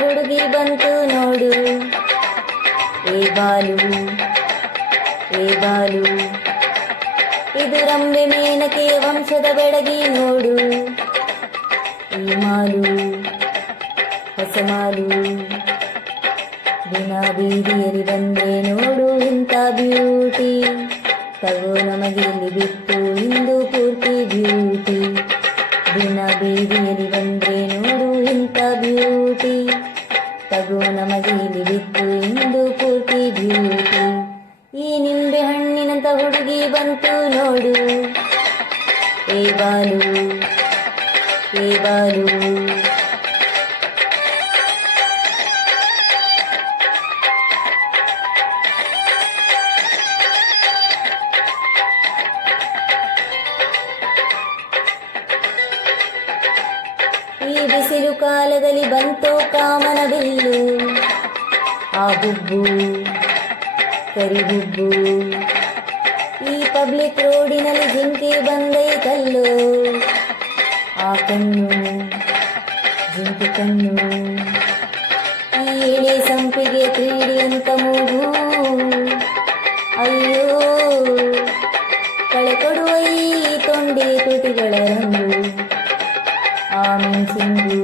ಹುಡುಗಿ ಬಂತು ನೋಡು. ಏ ಬಾಲು ಏ ಬಾಲು, ಇದು ರಂಬೆ ಮೇನಕೆಯ ವಂಶದ ಬೆಡಗಿ ನೋಡು. ಈ ಮಾಲು ಹೊಸ ಮಾಲು, ದಿನ ಬೀದಿಯಲ್ಲಿ ಬಂದೆ ನೋಡು ಇಂಥ ಬ್ಯೂಟಿ. ತಗೋ ನಮಗೆ ಇಲ್ಲಿ ಬಿಟ್ಟು ಇಂದು ಪೂರ್ತಿ ಬ್ಯೂಟಿ. ದಿನ ಬೀದಿಯಲ್ಲಿ ಬಂದ್ರೆ ನೋಡು ಇಂಥ ಬ್ಯೂಟಿ. ತಗೋ ನಮಗೆ ಇಲ್ಲಿ ಬಿಟ್ಟು ಇಂದು ಪೂರ್ತಿ ಬ್ಯೂಟಿ. ಈ ನಿಂಬೆ ಹಣ್ಣಿನಂತ ಹುಡುಗಿ ಬಂತು ನೋಡು. ಏ ಬಾಲು ಏ ಬಾಲು, ಈ ಬಿಸಿಲು ಕಾಲದಲ್ಲಿ ಬಂತೋ ಕಾಮನ ಬಿಲ್ಲು. ಆ ಹುಬ್ಬು ಕರಿಹುಬ್ಬು, ಈ ಪಬ್ಲಿಕ್ ರೋಡಿನಲ್ಲಿ ಜಿಂಕೆ ಬಂದೈತಲ್ಲೋ. ಆ ಕಣ್ಣು ಜಿಂಕೆ ಕಣ್ಣು, ಈ ಎಳೆ ಸಂಪಿಗೆ ಕ್ರೀಡೆ ಅಂತ ಮೂಗು. ಅಯ್ಯೋ ಕಳೆ ಕೊಡುವ ಈ ತೊಂಡೆ ತುಟಿಗಳ ರಂಗು. ಆ ಮಿಂಚಿಂಗು,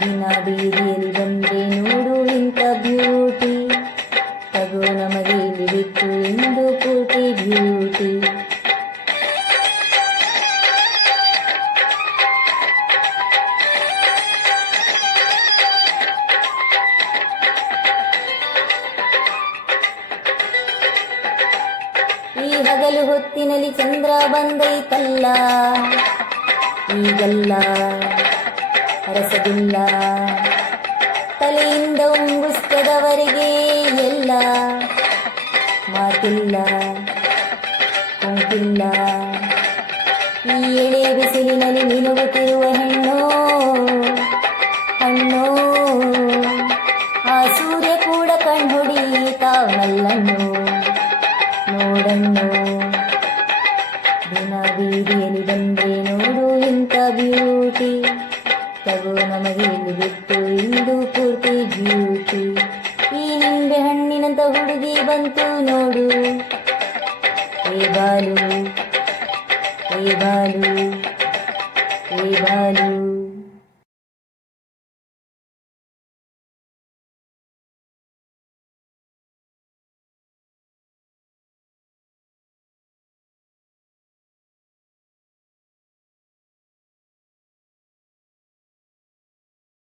ದಿನ ಬೀದಿಯಲ್ಲಿ ಬಂದೆ ನೋಡು ಇಂಥ ಬ್ಯೂಟಿ. ತಗೋ ನಮಗೆ ಇಲ್ಲಿ ಬಿಟ್ಟು ಇಂದು ಪೂರ್ತಿ ಬ್ಯೂಟಿ. ಈ ಹಗಲು ಹೊತ್ತಿನಲ್ಲಿ ಚಂದ್ರ ಬಂದೈತಲ್ಲ. ಈಗಲ್ಲ ರಸಗುಲ್ಲ, ತಲೆಯಿಂದ ಉಂಗುಸ್ತದವರೆಗೆ ಎಲ್ಲ. ಮಾತಿಲ್ಲ ಕೊಂಕಿಲ್ಲ, ಈ ಎಳೆ ಬಿಸಿಲಿನಲ್ಲಿ ಮಿನುಗುತ್ತಿರುವ ಹೆಣ್ಣೋ ಹಣ್ಣೋ.